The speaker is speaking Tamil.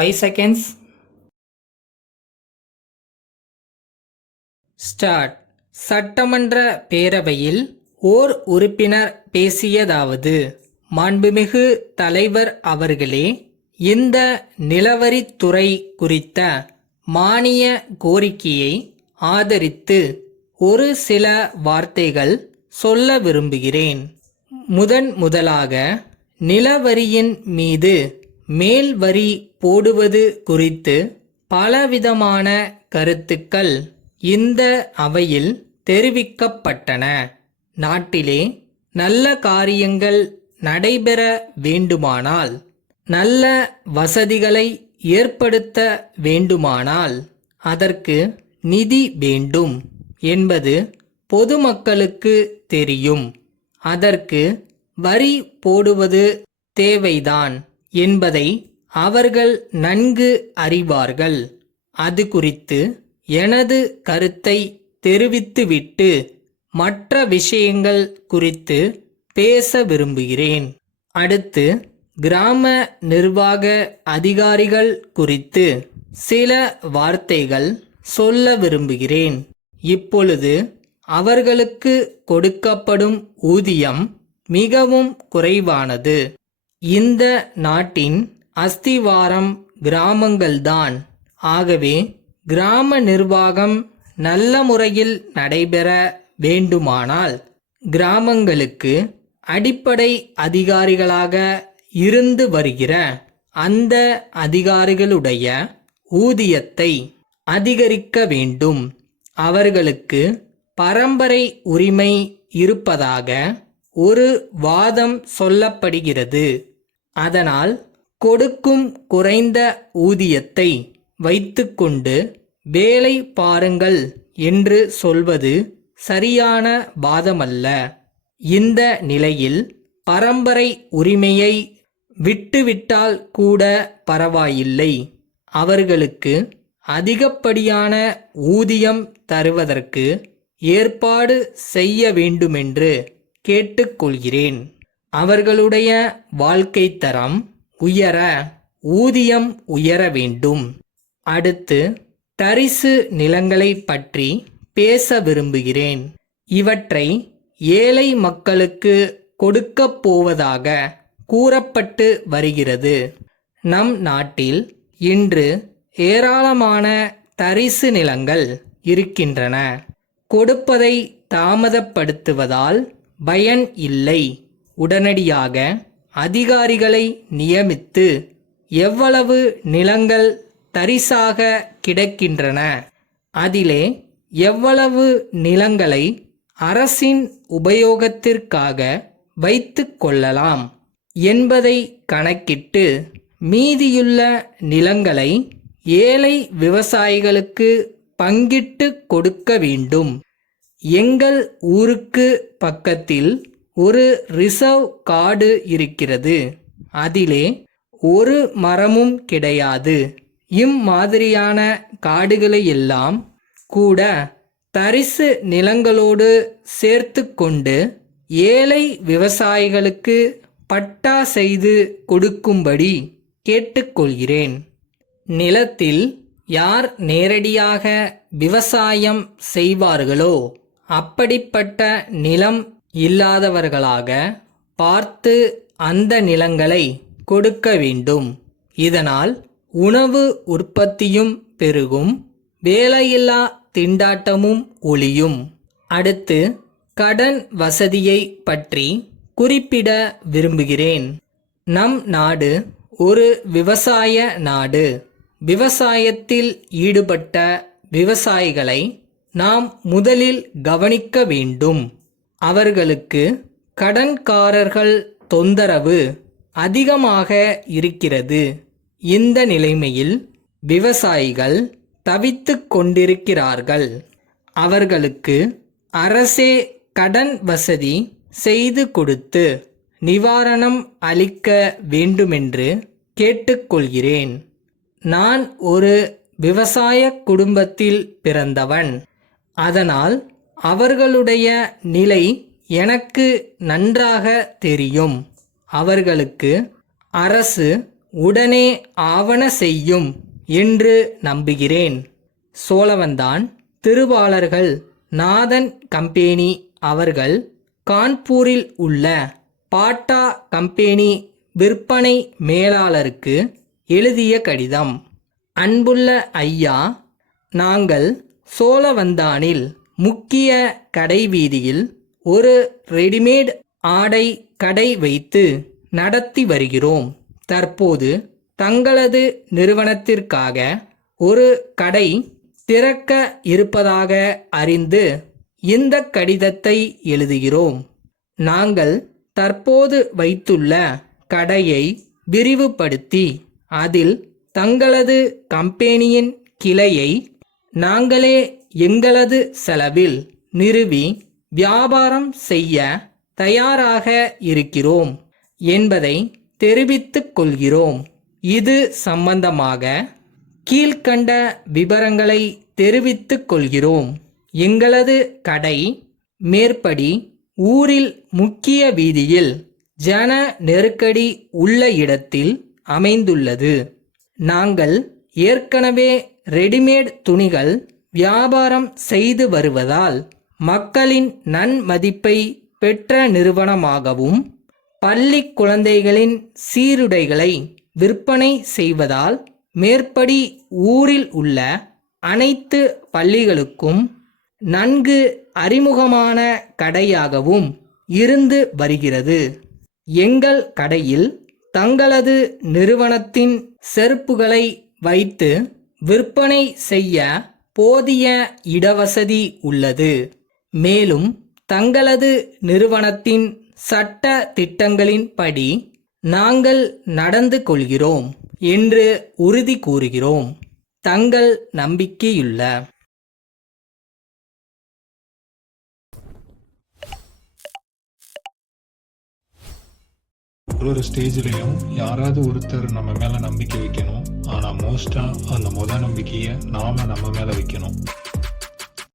5 seconds. ஸ்டார்ட். சட்டமன்ற பேரவையில் ஓர் உறுப்பினர் பேசியதாவது: மாண்புமிகு தலைவர் அவர்களே, இந்த நிலவரித்துறை குறித்த மானிய கோரிக்கையை ஆதரித்து ஒரு சில வார்த்தைகள் சொல்ல விரும்புகிறேன். முதலாக நிலவரியின் மீது மேல் வரி போடுவது குறித்து பலவிதமான கருத்துக்கள் இந்த அவையில் தெரிவிக்கப்பட்டன. நாட்டிலே நல்ல காரியங்கள் நடைபெற வேண்டுமானால், நல்ல வசதிகளை ஏற்படுத்த வேண்டுமானால் அதற்கு நிதி வேண்டும் என்பது பொதுமக்களுக்கு தெரியும். அதற்கு வரி போடுவது தேவைதான் என்பதை அவர்கள் நன்கு அறிவார்கள். அது குறித்து எனது கருத்தை தெரிவித்துவிட்டு மற்ற விஷயங்கள் குறித்து பேச விரும்புகிறேன். அடுத்து கிராம நிர்வாக அதிகாரிகள் குறித்து சில வார்த்தைகள் சொல்ல விரும்புகிறேன். இப்பொழுது அவர்களுக்கு கொடுக்கப்படும் ஊதியம் மிகவும் குறைவானது. இந்த நாட்டின் அஸ்திவாரம் கிராமங்கள்தான். ஆகவே கிராம நிர்வாகம் நல்ல முறையில் நடைபெற வேண்டுமானால் கிராமங்களுக்கு அடிப்படை அதிகாரிகளாக இருந்து வருகிற அந்த அதிகாரிகளுடைய ஊதியத்தை அதிகரிக்க வேண்டும். அவர்களுக்கு பரம்பரை உரிமை இருப்பதாக ஒரு வாதம் சொல்லப்படுகிறது. அதனால் கொடுக்கும் குறைந்த ஊதியத்தை வைத்துக்கொண்டு வேலை பாருங்கள் என்று சொல்வது சரியான வாதமல்ல. இந்த நிலையில் பரம்பரை உரிமையை விட்டுவிட்டால் கூட பரவாயில்லை. அவர்களுக்கு அதிகப்படியான ஊதியம் தருவதற்கு ஏற்பாடு செய்ய வேண்டுமென்று கேட்டுக்கொள்கிறேன். அவர்களுடைய வாழ்க்கை தரம் உயர ஊதியம் உயர வேண்டும். அடுத்து தரிசு நிலங்களை பற்றி பேச விரும்புகிறேன். இவற்றை ஏழை மக்களுக்கு கொடுக்கப் போவதாக கூறப்பட்டு வருகிறது. நம் நாட்டில் இன்று ஏராளமான தரிசு நிலங்கள் இருக்கின்றன. கொடுப்பதை தாமதப்படுத்துவதால் பயன் இல்லை. உடனடியாக அதிகாரிகளை நியமித்து எவ்வளவு நிலங்கள் தரிசாக கிடக்கின்றன, அதிலே எவ்வளவு நிலங்களை அரசின் உபயோகத்திற்காக வைத்து கொள்ளலாம் என்பதை கணக்கிட்டு மீதியுள்ள நிலங்களை ஏழை விவசாயிகளுக்கு பங்கிட்டு கொடுக்க வேண்டும். எங்கள் ஊருக்கு பக்கத்தில் ஒரு ரிசர்வ் காடு இருக்கிறது. அதிலே ஒரு மரமும் கிடையாது. இம்மாதிரியான காடுகளையெல்லாம் கூட தரிசு நிலங்களோடு சேர்த்து கொண்டு ஏழை விவசாயிகளுக்கு பட்டா செய்து கொடுக்கும்படி கேட்டுக்கொள்கிறேன். நிலத்தில் யார் நேரடியாக விவசாயம் செய்வார்களோ அப்படிப்பட்ட நிலம் இல்லாதவர்களாக பார்த்து அந்த நிலங்களை கொடுக்க வேண்டும். இதனால் உணவு உற்பத்தியும் பெருகும், வேலையில்லா திண்டாட்டமும் ஒழியும். அடுத்து கடன் வசதியை பற்றி குறிப்பிட விரும்புகிறேன். நம் நாடு ஒரு விவசாய நாடு. விவசாயத்தில் ஈடுபட்ட விவசாயிகளை நாம் முதலில் கவனிக்க வேண்டும். அவர்களுக்கு கடன்காரர்கள் தொந்தரவு அதிகமாக இருக்கிறது. இந்த நிலைமையில் விவசாயிகள் தவித்துக் கொண்டிருக்கிறார்கள். அவர்களுக்கு அரசே கடன் வசதி செய்து கொடுத்து நிவாரணம் அளிக்க வேண்டுமென்று கேட்டுக்கொள்கிறேன். நான் ஒரு விவசாய குடும்பத்தில் பிறந்தவன். அதனால் அவர்களுடைய நிலை எனக்கு நன்றாக தெரியும். அவர்களுக்கு அரசு உடனே ஆவன செய்யும் என்று நம்புகிறேன். சோழவந்தான் திருவாளர்கள் நாதன் கம்பெனி அவர்கள் கான்பூரில் உள்ள பாட்டா கம்பெனி விற்பனை மேலாளருக்கு எழுதிய கடிதம். அன்புள்ள ஐயா, நாங்கள் சோழவந்தானில் முக்கிய கடைவீதியில் ஒரு ரெடிமேட் ஆடை கடை வைத்து நடத்தி வருகிறோம். தற்போது தங்களது நிறுவனத்திற்காக ஒரு கடை திறக்க இருப்பதாக அறிந்து இந்த கடிதத்தை எழுதுகிறோம். நாங்கள் தற்போது வைத்துள்ள கடையை விரிவுபடுத்தி அதில் தங்களது கம்பெனியின் கிளையை நாங்களே எங்களது செலவில் நிறுவி வியாபாரம் செய்ய தயாராக இருக்கிறோம் என்பதை தெரிவித்துக் கொள்கிறோம். இது சம்பந்தமாக கீழ்க்கண்ட விவரங்களை தெரிவித்துக் கொள்கிறோம். எங்களது கடை மேற்படி ஊரில் முக்கிய வீதியில் ஜன நெருக்கடி உள்ள இடத்தில் அமைந்துள்ளது. நாங்கள் ஏற்கனவே ரெடிமேட் துணிகள் வியாபாரம் செய்து வருவதால் மக்களின் நன்மதிப்பை பெற்ற நிறுவனமாகவும் பள்ளி குழந்தைகளின் சீருடைகளை விற்பனை செய்வதால் மேற்படி ஊரில் உள்ள அனைத்து பள்ளிகளுக்கும் நன்கு அறிமுகமான கடையாகவும் இருந்து வருகிறது. எங்கள் கடையில் தங்களது நிறுவனத்தின் செருப்புகளை வைத்து விற்பனை செய்ய போதிய இடவசதி உள்ளது. மேலும் தங்களது நிறுவனத்தின் சட்ட திட்டங்களின்படி நாங்கள் நடந்து கொள்கிறோம் என்று உறுதி கூறுகிறோம். தங்கள் நம்பிக்கையுள்ள ஒரு ஸ்டேஜ்லையும் யாராவது ஒருத்தர் நம்ம மேல நம்பிக்கை வைக்கணும். ஆனா மோஸ்டா அந்த நம்பிக்கையை நாம நம்ம மேல வைக்கணும்.